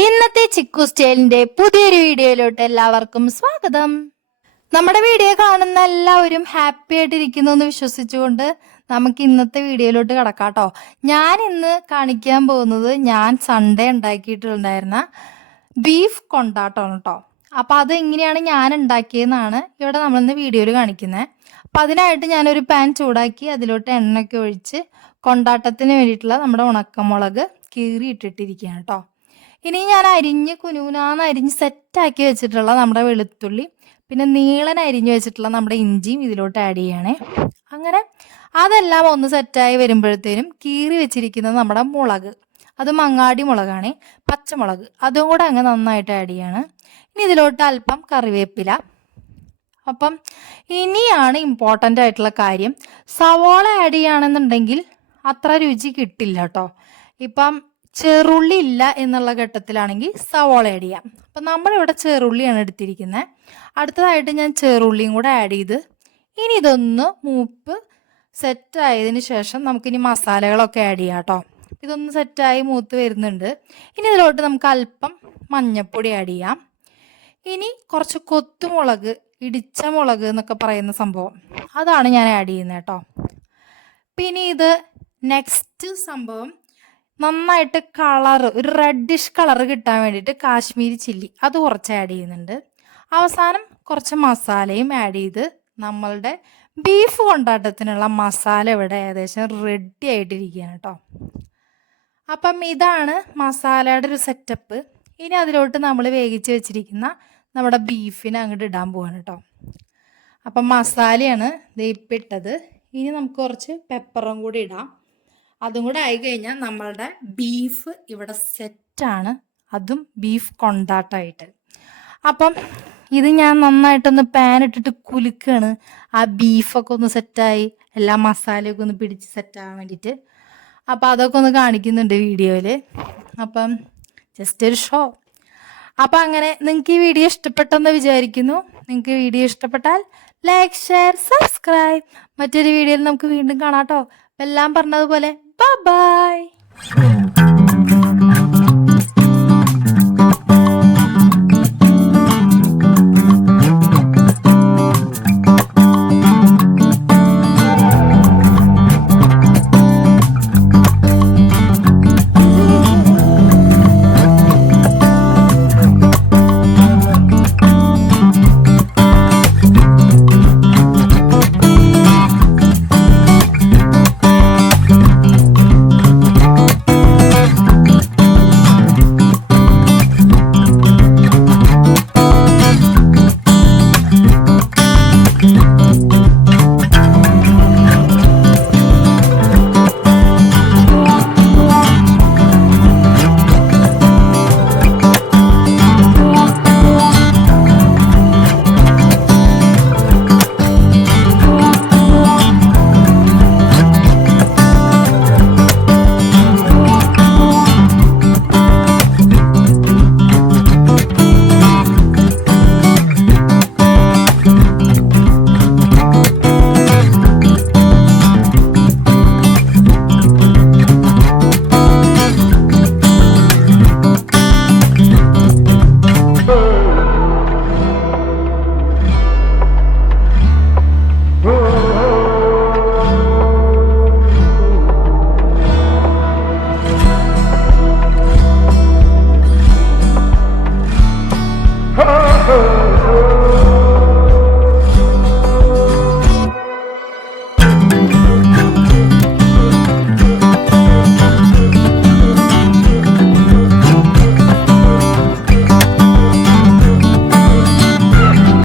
ഇന്നത്തെ ചിക്കു സ്റ്റൈലിന്റെ പുതിയൊരു വീഡിയോയിലോട്ട് എല്ലാവർക്കും സ്വാഗതം. നമ്മുടെ വീഡിയോ കാണുന്ന എല്ലാവരും ഹാപ്പി ആയിട്ടിരിക്കുന്നു എന്ന് വിശ്വസിച്ചുകൊണ്ട് നമുക്ക് ഇന്നത്തെ വീഡിയോയിലോട്ട് കിടക്കാട്ടോ. ഞാൻ ഇന്ന് കാണിക്കാൻ പോകുന്നത് ഞാൻ സൺഡേ ഉണ്ടാക്കിയിട്ടുണ്ടായിരുന്ന ബീഫ് കൊണ്ടാട്ടമാണ് കേട്ടോ. അപ്പം അതെങ്ങനെയാണ് ഞാൻ ഉണ്ടാക്കിയതെന്നാണ് ഇവിടെ നമ്മളിന്ന് വീഡിയോയിൽ കാണിക്കുന്നത്. അപ്പം അതിനായിട്ട് ഞാനൊരു പാൻ ചൂടാക്കി അതിലോട്ട് എണ്ണയൊക്കെ ഒഴിച്ച് കൊണ്ടാട്ടത്തിന് വേണ്ടിയിട്ടുള്ള നമ്മുടെ ഉണക്കമുളക് കീറി ഇട്ടിട്ടിരിക്കുകയാണ് കേട്ടോ. ഇനി ഞാൻ കുനുകുനാന്ന് അരിഞ്ഞ് സെറ്റാക്കി വെച്ചിട്ടുള്ള നമ്മുടെ വെളുത്തുള്ളി, പിന്നെ നീളൻ അരിഞ്ഞ് വെച്ചിട്ടുള്ള നമ്മുടെ ഇഞ്ചിയും ഇതിലോട്ട് ആഡ് ചെയ്യണേ. അങ്ങനെ അതെല്ലാം ഒന്ന് സെറ്റായി വരുമ്പോഴത്തേനും കീറി വെച്ചിരിക്കുന്നത് നമ്മുടെ മുളക്, അത് മങ്ങാടി മുളകാണ്, പച്ചമുളക്, അതും കൂടെ അങ്ങ് നന്നായിട്ട് ആഡ് ചെയ്യാണ്. ഇനി ഇതിലോട്ട് അല്പം കറിവേപ്പില. അപ്പം ഇനിയാണ് ഇമ്പോർട്ടൻ്റ് ആയിട്ടുള്ള കാര്യം, സവോള ആഡ് ചെയ്യുകയാണെന്നുണ്ടെങ്കിൽ അത്ര രുചി കിട്ടില്ല കേട്ടോ. ഇപ്പം ചെറുള്ളി ഇല്ല എന്നുള്ള ഘട്ടത്തിലാണെങ്കിൽ സവോള ആഡ് ചെയ്യാം. അപ്പം നമ്മളിവിടെ ചെറുള്ളിയാണ് എടുത്തിരിക്കുന്നത്. അടുത്തതായിട്ട് ഞാൻ ചെറുള്ളിയും കൂടെ ആഡ് ചെയ്ത് ഇനി ഇതൊന്ന് മൂപ്പ് സെറ്റായതിന് ശേഷം നമുക്കിനി മസാലകളൊക്കെ ആഡ് ചെയ്യാം കേട്ടോ. ഇതൊന്ന് സെറ്റായി മൂത്ത് വരുന്നുണ്ട്. ഇനി ഇതിലോട്ട് നമുക്ക് അല്പം മഞ്ഞൾപ്പൊടി ആഡ് ചെയ്യാം. ഇനി കുറച്ച് കൊത്തുമുളക്, ഇടിച്ച മുളക് എന്നൊക്കെ പറയുന്ന സംഭവം, അതാണ് ഞാൻ ആഡ് ചെയ്യുന്നത് കേട്ടോ. പിന്നെ ഇത് നെക്സ്റ്റ് സംഭവം, നന്നായിട്ട് കളറ്, ഒരു റെഡിഷ് കളറ് കിട്ടാൻ വേണ്ടിയിട്ട് കാശ്മീരി ചില്ലി അത് കുറച്ച് ആഡ് ചെയ്യുന്നുണ്ട്. അവസാനം കുറച്ച് മസാലയും ആഡ് ചെയ്ത് നമ്മളുടെ ബീഫ് കൊണ്ടാട്ടത്തിനുള്ള മസാല ഇവിടെ ഏകദേശം റെഡി ആയിട്ടിരിക്കുകയാണ് കേട്ടോ. അപ്പം ഇതാണ് മസാലയുടെ ഒരു സെറ്റപ്പ്. ഇനി അതിലോട്ട് നമ്മൾ വേവിച്ച് വെച്ചിരിക്കുന്ന നമ്മുടെ ബീഫിനെ അങ്ങോട്ട് ഇടാൻ പോവാണ് കേട്ടോ. അപ്പം മസാലയാണ് ഇപ്പിട്ടത്. ഇനി നമുക്ക് കുറച്ച് പെപ്പറും കൂടി ഇടാം. അതും കൂടെ ആയി കഴിഞ്ഞാൽ നമ്മളുടെ ബീഫ് ഇവിടെ സെറ്റാണ്, അതും ബീഫ് കൊണ്ടാട്ടമായിട്ട്. അപ്പം ഇത് ഞാൻ നന്നായിട്ടൊന്ന് പാൻ ഇട്ടിട്ട് കുലുക്കുകയാണ്, ആ ബീഫൊക്കെ ഒന്ന് സെറ്റായി എല്ലാ മസാലയൊക്കെ ഒന്ന് പിടിച്ച് സെറ്റാകാൻ വേണ്ടിയിട്ട്. അപ്പം അതൊക്കെ ഒന്ന് കാണിക്കുന്നുണ്ട് വീഡിയോയിൽ. അപ്പം ജസ്റ്റ് ഒരു ഷോ. അപ്പം അങ്ങനെ നിങ്ങൾക്ക് ഈ വീഡിയോ ഇഷ്ടപ്പെട്ടെന്ന് വിചാരിക്കുന്നു. നിങ്ങൾക്ക് വീഡിയോ ഇഷ്ടപ്പെട്ടാൽ ലൈക്ക്, ഷെയർ, സബ്സ്ക്രൈബ്. മറ്റൊരു വീഡിയോയിൽ നമുക്ക് വീണ്ടും കാണാം കേട്ടോ. എല്ലാം പറഞ്ഞതുപോലെ ബൈ.